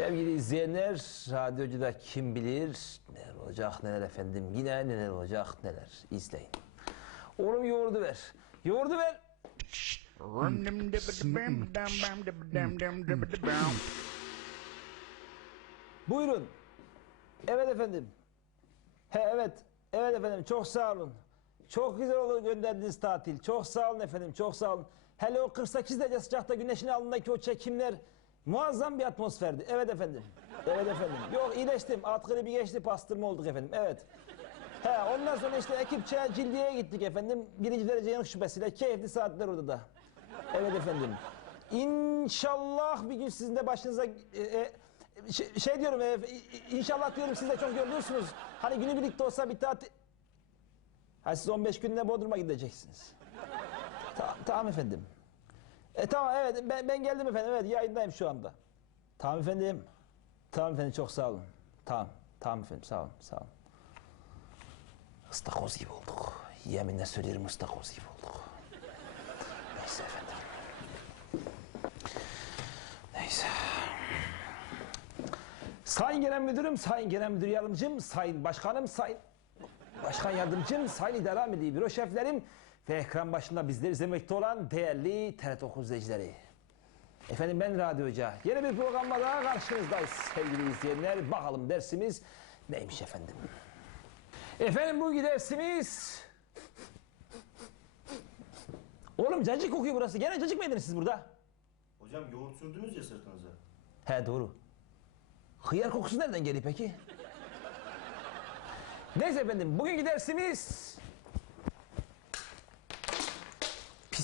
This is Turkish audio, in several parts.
Sevgili izleyenler, radyocuda kim bilir neler olacak neler efendim yine neler olacak neler izleyin. Oğlum yoğurdu ver. Yoğurdu ver. Buyurun. Evet efendim. He evet. Evet efendim çok sağ olun. Çok güzel oldu gönderdiğiniz tatil. Çok sağ olun efendim çok sağ olun. Hele o 48 derece sıcakta güneşin altındaki o çekimler muazzam bir atmosferdi. Evet efendim. Evet efendim. Yok iyileştim. At gribi geçti pastırma olduk efendim. Evet. He ondan sonra işte ekipçe Cildiye'ye gittik efendim. Birinci derece yanık şüphesiyle. Keyifli saatler orada da. Evet efendim. İnşallah bir gün sizin de başınıza e, e, şey, şey diyorum e, inşallah diyorum siz de çok yoruluyorsunuz. Hani günü birlikte olsa bir tatil... Ha siz 15 günde Bodrum'a gideceksiniz. Ta- tamam efendim. E tamam evet ben, ben geldim efendim evet yayındayım şu anda. Tamam efendim. Tamam efendim çok sağ olun. Tamam. Tamam efendim sağ olun sağ olun. Istakoz gibi olduk. Yeminle söylerim ıstakoz gibi olduk. Neyse efendim. Neyse. Sayın Genel Müdürüm, Sayın Genel Müdür Yardımcım, Sayın Başkanım, Sayın Başkan Yardımcım, Sayın İdare Amiri Büro Şeflerim ve ekran başında bizleri izlemekte olan değerli TRT Okul izleyicileri. Efendim ben Radyo Hoca. Yeni bir programla daha karşınızdayız sevgili izleyenler. Bakalım dersimiz neymiş efendim? Efendim bu dersimiz... Oğlum cacık kokuyor burası. Gene cacık mı yediniz siz burada? Hocam yoğurt sürdünüz ya sırtınıza. He doğru. Hıyar kokusu nereden geliyor peki? Neyse efendim bugünkü dersimiz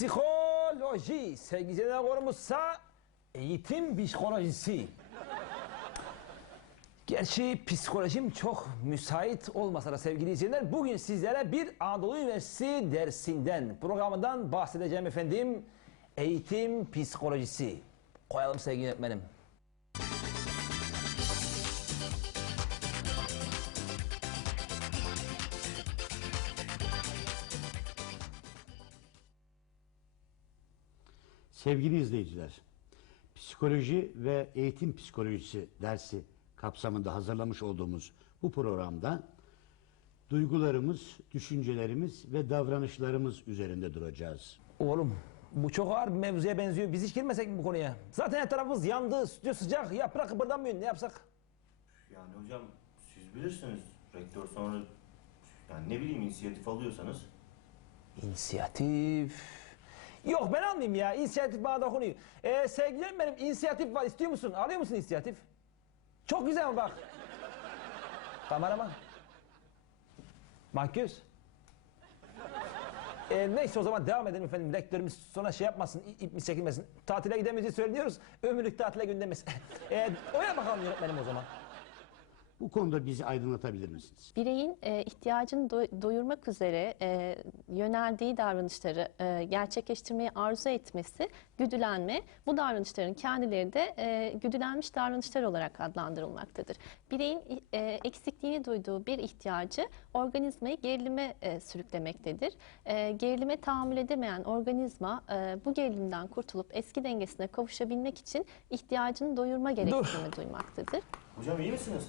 psikoloji. Sevgili izleyenler konumuzsa eğitim psikolojisi. Gerçi psikolojim çok müsait olmasa da sevgili izleyenler bugün sizlere bir Anadolu Üniversitesi dersinden, programından bahsedeceğim efendim. Eğitim psikolojisi. Koyalım sevgili öğretmenim. Sevgili izleyiciler, psikoloji ve eğitim psikolojisi dersi kapsamında hazırlamış olduğumuz bu programda duygularımız, düşüncelerimiz ve davranışlarımız üzerinde duracağız. Oğlum bu çok ağır bir mevzuya benziyor. Biz hiç girmesek mi bu konuya? Zaten her tarafımız yandı, stüdyo sıcak, yaprak kıpırdamıyor. Ne yapsak? Yani hocam siz bilirsiniz. Rektör sonra yani ne bileyim inisiyatif alıyorsanız. İnisiyatif. Yok ben almayayım ya. İnisiyatif bana dokunuyor. Ee, sevgilim benim inisiyatif var. İstiyor musun? Alıyor musun inisiyatif? Çok güzel ama bak. Kameraman. Makyöz. Ee, neyse o zaman devam edelim efendim. Rektörümüz sonra şey yapmasın, ip ip mi çekilmesin. Tatile gidemeyeceğiz söylüyoruz. Ömürlük tatile göndermesin. ee, oya bakalım yönetmenim o zaman. Bu konuda bizi aydınlatabilir misiniz? Bireyin e, ihtiyacını do- doyurmak üzere e, yöneldiği davranışları e, gerçekleştirmeyi arzu etmesi güdülenme. Bu davranışların kendileri de e, güdülenmiş davranışlar olarak adlandırılmaktadır. Bireyin e, eksikliğini duyduğu bir ihtiyacı organizmayı gerilime e, sürüklemektedir. E, gerilime tahammül edemeyen organizma e, bu gerilimden kurtulup eski dengesine kavuşabilmek için ihtiyacını doyurma gereksinimi duymaktadır. Hocam iyi misiniz?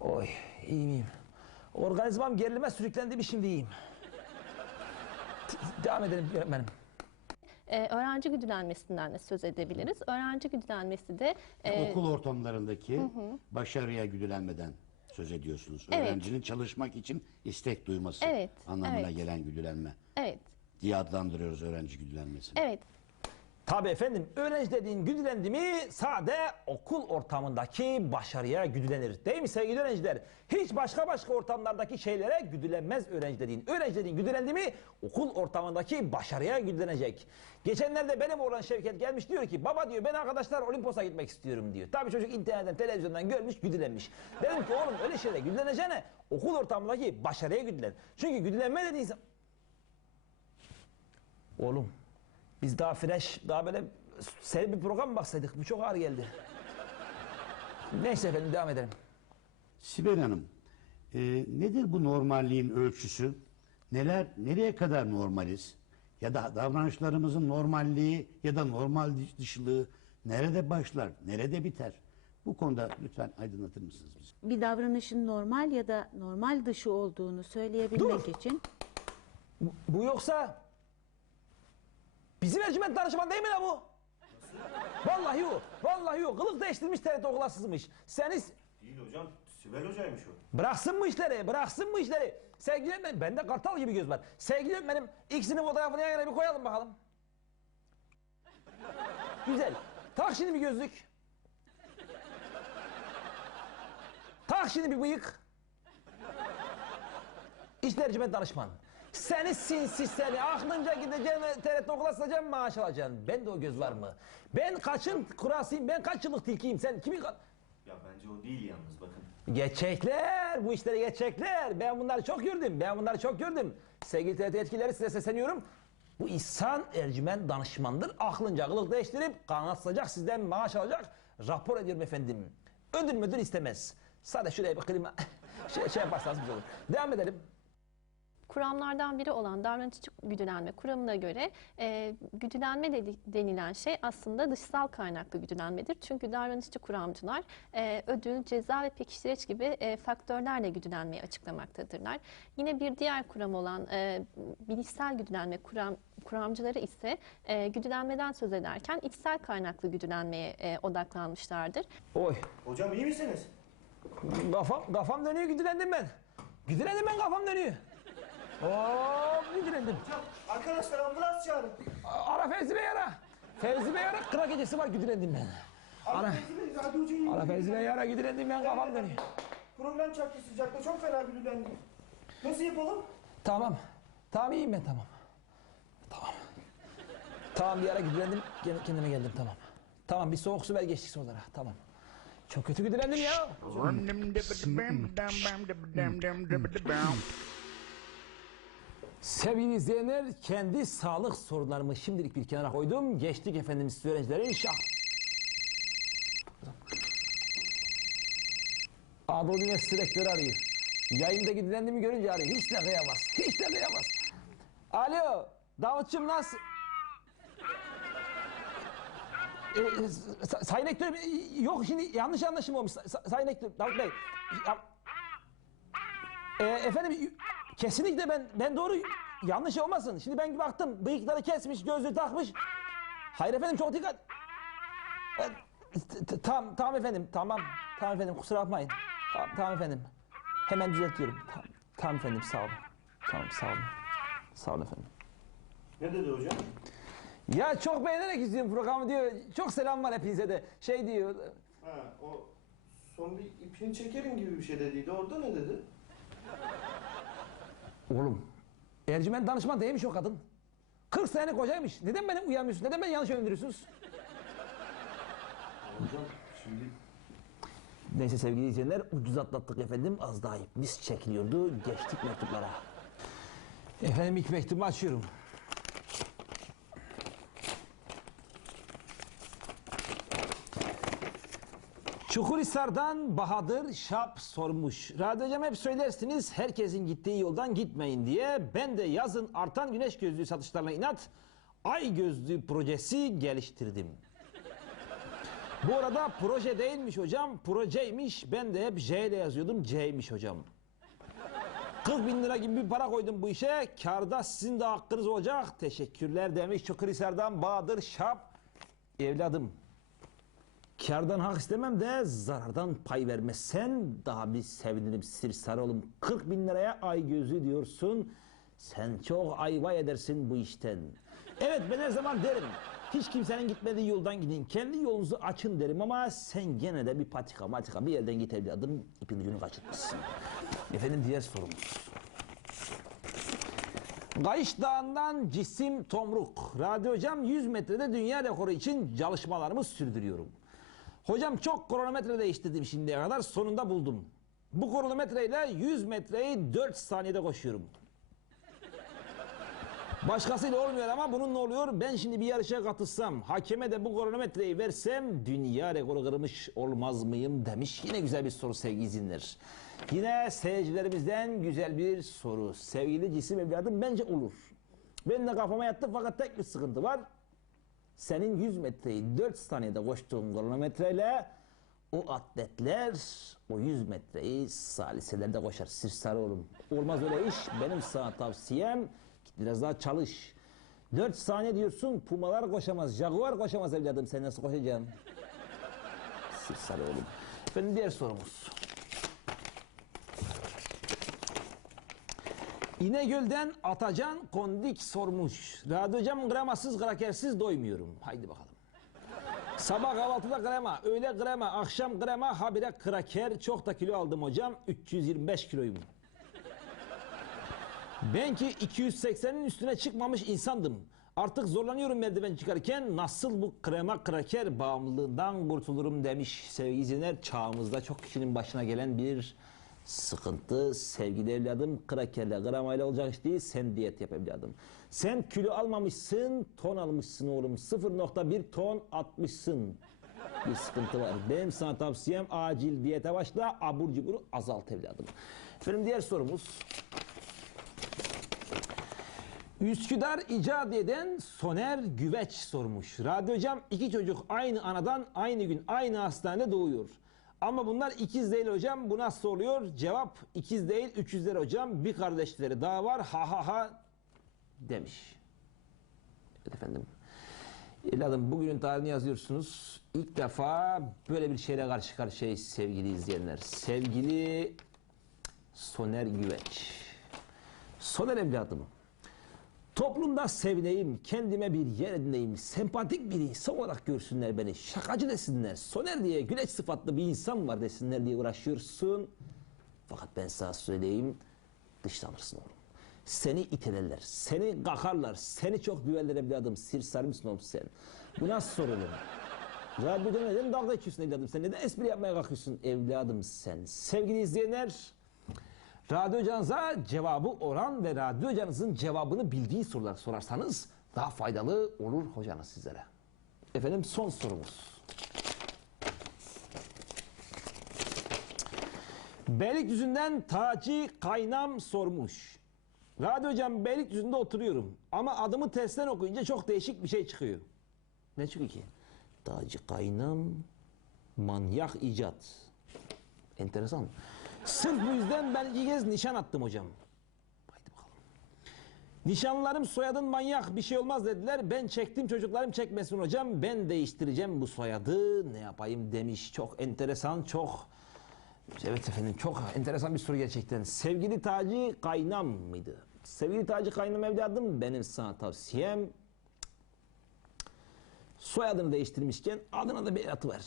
Oy iyi miyim? Organizmam gerilime sürüklendi bir şimdi iyiyim. Devam edelim yönetmenim. Ee, öğrenci güdülenmesinden de söz edebiliriz. Öğrenci güdülenmesi de e, Okul ortamlarındaki başarıya güdülenmeden söz ediyorsunuz. Evet. Öğrencinin çalışmak için istek duyması Evet, anlamına evet. gelen güdülenme evet, diye adlandırıyoruz öğrenci güdülenmesini. evet. Tabii efendim öğrenci dediğin güdülendi mi sade okul ortamındaki başarıya güdülenir. Değil mi sevgili öğrenciler? Hiç başka başka ortamlardaki şeylere güdülenmez öğrenci dediğin. Öğrenci dediğin güdülendi mi okul ortamındaki başarıya güdülenecek. Geçenlerde benim oğlan Şevket gelmiş diyor ki baba diyor ben arkadaşlar Olimpos'a gitmek istiyorum diyor. Tabii çocuk internetten televizyondan görmüş güdülenmiş. Dedim ki oğlum öyle şeyle güdüleneceğine okul ortamındaki başarıya güdülen. Çünkü güdülenme dediğin. Oğlum biz daha fresh, daha böyle seri bir program mı baksaydık? Bu çok ağır geldi. Neyse efendim devam edelim. Sibel Hanım, e, nedir bu normalliğin ölçüsü? Neler, nereye kadar normaliz? Ya da davranışlarımızın normalliği ya da normal dışılığı Nerede başlar, nerede biter? Bu konuda lütfen aydınlatır mısınız bizi? bir davranışın normal ya da normal dışı olduğunu söyleyebilmek için Bu, bu yoksa bizim ercüment danışman değil mi la bu? Vallahi o. Vallahi o. Kılık değiştirmiş TRT okulasızmış. Seni Değil hocam. Sibel hocaymış o. bıraksın mı işleri? Bıraksın mı işleri? Sevgili öğretmenim, bende kartal gibi göz var. Sevgili öğretmenim, ikisinin fotoğrafını yan yana bir koyalım bakalım. Güzel. Tak şimdi bir gözlük. Tak şimdi bir bıyık. İşte ercüment danışman. Seni sinsi seni aklınca gideceğim ve TRT okula sızacağım maaş alacaksın. Ben de o göz var mı? Ben kaçın kurasıyım, ben kaç yıllık tilkiyim. Sen kimin... ka- Ya bence o değil yalnız bakın. Geçecekler, bu işleri geçecekler. Ben bunları çok gördüm, ben bunları çok gördüm. Sevgili TRT etkileri size sesleniyorum. Bu İhsan Ercüment danışmandır. Aklınca kılık değiştirip kanat sıcak sizden maaş alacak. Rapor ediyorum efendim. Ödül müdür istemez. Sadece şuraya bir klima şey, şey yaparsanız güzel olur. Devam edelim. Kuramlardan biri olan davranışçı güdülenme kuramına göre e, güdülenme dedi- denilen şey aslında dışsal kaynaklı güdülenmedir. Çünkü davranışçı kuramcılar e, ödül, ceza ve pekiştireç gibi e, faktörlerle güdülenmeyi açıklamaktadırlar. Yine bir diğer kuram olan e, bilişsel güdülenme kuram, kuramcıları ise e, güdülenmeden söz ederken içsel kaynaklı güdülenmeye e, odaklanmışlardır. Oy, Hocam iyi misiniz? kafam, kafam dönüyor, güdülendim ben. Güdülendim ben, kafam dönüyor. Oo, güdülendim. Hocam arkadaşlar ambulans çağırın. Ara Fevzi Bey ara. Fevzi Bey ara, kıra gecesi var, güdülendim ben. Ara. Ara Fevzi Bey ara, güdülendim ben, kafam dönüyor. Program çaktı sıcakta çok fena gülülendim. Nasıl yapalım? Tamam. Tamam iyiyim ben tamam. Tamam. Tamam bir ara güdülendim. Gene kendime geldim tamam. Tamam bir soğuk su ver geçtik sonra. Tamam. Çok kötü güdülendim ya. Sevgili izleyenler kendi sağlık sorunlarımı şimdilik bir kenara koydum. Geçtik efendim siz öğrencilerin şah. Anadolu Üniversitesi rektörü arıyor. Yayında gidilendiğimi görünce arıyor. Hiç de kıyamaz. Hiç de kıyamaz. Alo. Davutçum nasıl? Ee, sa- sayın rektörüm e, yok şimdi yanlış anlaşılma olmuş. Sa- sa- sayın rektörüm Davut Bey. Ya, Ee, efendim kesinlikle ben ben doğru yanlış olmasın. Şimdi ben baktım bıyıkları kesmiş, gözlüğü takmış. Hayır efendim çok dikkat. E, Tamam tamam efendim tamam. Tamam efendim kusura bakmayın. Tamam, tamam efendim. Hemen düzeltiyorum. Tamam, tamam efendim sağ olun. Tamam sağ olun. Sağ olun efendim. Ne dedi hocam? Ya çok beğenerek izliyorum programı diyor. Çok selam var hepinize de. Şey diyor. Ha o son bir ipini çekerim gibi bir şey dediydi. Orada ne dedi? Oğlum Ercüment danışman değilmiş o kadın. 40 senelik kocaymış. Neden beni uyarmıyorsun? Neden beni yanlış yönlendiriyorsunuz? Hocam şimdi Neyse sevgili izleyenler ucuz atlattık efendim. Az daha ipimiz çekiliyordu. Geçtik mektuplara. Efendim ilk mektubu açıyorum. Çukurhisar'dan Bahadır Şap sormuş. Radyocam hep söylersiniz herkesin gittiği yoldan gitmeyin diye. Ben de yazın artan güneş gözlüğü satışlarına inat ay gözlüğü projesi geliştirdim. Bu arada proje değilmiş hocam, projeymiş. Ben de hep J ile yazıyordum, C'ymiş hocam. 40 bin lira gibi bir para koydum bu işe. Karda sizin de hakkınız olacak. Teşekkürler demiş Çukurhisar'dan Bahadır Şap. Evladım, kardan hak istemem de zarardan pay vermezsen daha bir sevinirim Sir Sarıoğlum. 40 bin liraya ay gözü diyorsun. Sen çok ayva edersin bu işten. Evet ben her zaman derim. Hiç kimsenin gitmediği yoldan gidin. Kendi yolunuzu açın derim ama sen gene de bir patika matika bir yerden git evladım. ipin ucunu kaçırmışsın. Efendim diğer sorumuz. Kayış Dağı'ndan Cisim Tomruk. Radyo hocam 100 metrede dünya rekoru için çalışmalarımı sürdürüyorum. Hocam çok kronometre değiştirdim şimdiye kadar sonunda buldum. Bu kronometreyle 100 metreyi 4 saniyede koşuyorum. Başkasıyla olmuyor ama bununla oluyor. Ben şimdi bir yarışa katılsam, hakeme de bu kronometreyi versem dünya rekoru kırmış olmaz mıyım demiş. Yine güzel bir soru sevgili izleyenler. Yine seyircilerimizden güzel bir soru. Sevgili cisim evladım bence olur. Ben de kafama yattı fakat tek bir sıkıntı var. Senin 100 metreyi 4 saniyede koştuğun kronometreyle o atletler o 100 metreyi saliselerde koşar. Sirsar oğlum. Olmaz öyle iş. Benim sana tavsiyem biraz daha çalış. 4 saniye diyorsun pumalar koşamaz, jaguar koşamaz evladım. Sen nasıl koşacaksın? Sirsar oğlum. Efendim diğer sorumuz. İnegöl'den Atacan Kondik sormuş. Radyocam gramasız krakersiz doymuyorum. Haydi bakalım. Sabah kahvaltıda krema, öğle krema, akşam krema, habire kraker. Çok da kilo aldım hocam. 325 kiloyum. Ben ki 280'in üstüne çıkmamış insandım. Artık zorlanıyorum merdiven çıkarken nasıl bu krema kraker bağımlılığından kurtulurum demiş sevgili izleyenler. Çağımızda çok kişinin başına gelen bir sıkıntı. Sevgili evladım krakerle kremayla olacak iş değil sen diyet yap evladım. Sen kilo almamışsın ton almışsın oğlum 0.1 ton atmışsın. Bir sıkıntı var. Benim sana tavsiyem acil diyete başla abur cuburu azalt evladım. Efendim diğer sorumuz. Üsküdar icat eden Soner Güveç sormuş. Radyocam iki çocuk aynı anadan aynı gün aynı hastanede doğuyor. Ama bunlar ikiz değil hocam. Bu nasıl oluyor? Cevap ikiz değil üçüzler hocam. Bir kardeşleri daha var. Ha ha ha demiş. Evet efendim. Evladım bugünün tarihini yazıyorsunuz. İlk defa böyle bir şeyle karşı karşıyayız sevgili izleyenler. Sevgili Soner Güveç. Soner evladım. Toplumda sevineyim, kendime bir yer edineyim, sempatik bir insan olarak görsünler beni, şakacı desinler, Soner diye güleç sıfatlı bir insan var desinler diye uğraşıyorsun. Fakat ben sana söyleyeyim, dışlanırsın oğlum. Seni itelerler, seni kakarlar, seni çok güverler evladım, sir sarmışsın oğlum sen. Bu nasıl sorulur? Radyoda neden dalga geçiyorsun evladım sen? Neden espri yapmaya kalkıyorsun evladım sen? Sevgili izleyenler, Radyocanıza cevabı olan ve radyocanızın cevabını bildiği sorular sorarsanız daha faydalı olur hocanız sizlere. Efendim son sorumuz. Beylikdüzü'nden Taci Kaynam sormuş. Radyocan Beylikdüzü'nde oturuyorum ama adımı tersten okuyunca çok değişik bir şey çıkıyor. Ne çıkıyor ki? Taci Kaynam manyak icat. Enteresan. Sırf bu yüzden ben iki kez nişan attım hocam. Haydi bakalım. Nişanlılarım soyadın manyak bir şey olmaz dediler. Ben çektim çocuklarım çekmesin hocam. Ben değiştireceğim bu soyadı. Ne yapayım demiş. Çok enteresan çok. Evet efendim çok enteresan bir soru gerçekten. Sevgili Taci Kaynam mıydı? Sevgili Taci Kaynam evladım benim sana tavsiyem soyadını değiştirmişken adına da bir atı var.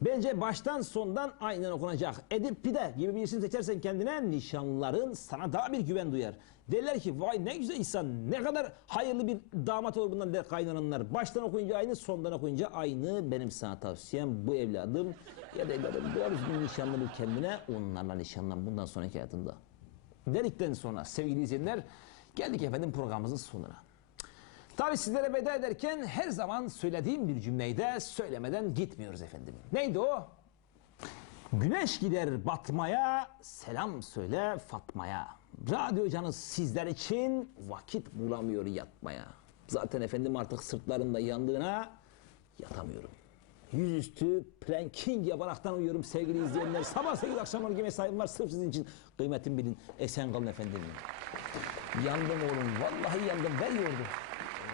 Bence baştan sondan aynen okunacak. Edip Pide gibi bir isim seçersen kendine nişanlıların sana daha bir güven duyar. Derler ki vay ne güzel insan ne kadar hayırlı bir damat olur bundan der kaynananlar. Baştan okuyunca aynı sondan okuyunca aynı benim sana tavsiyem bu evladım. Ya da evladım düzgün nişanlı bul kendine onlarla nişanlan bundan sonraki hayatında. Dedikten sonra sevgili izleyenler geldik efendim programımızın sonuna. Tabii sizlere veda ederken her zaman söylediğim bir cümleyi de söylemeden gitmiyoruz efendim. Neydi o? Güneş gider batmaya, selam söyle Fatma'ya. Radyo canı sizler için vakit bulamıyor yatmaya. Zaten efendim artık sırtlarımda yandığına yatamıyorum. Yüzüstü planking yaparaktan uyuyorum sevgili izleyenler. Sabah 8 akşam 12 mesaim var sırf sizin için. Kıymetim bilin. Esen kalın efendim. Yandım oğlum. Vallahi yandım. Ver yoğurdu.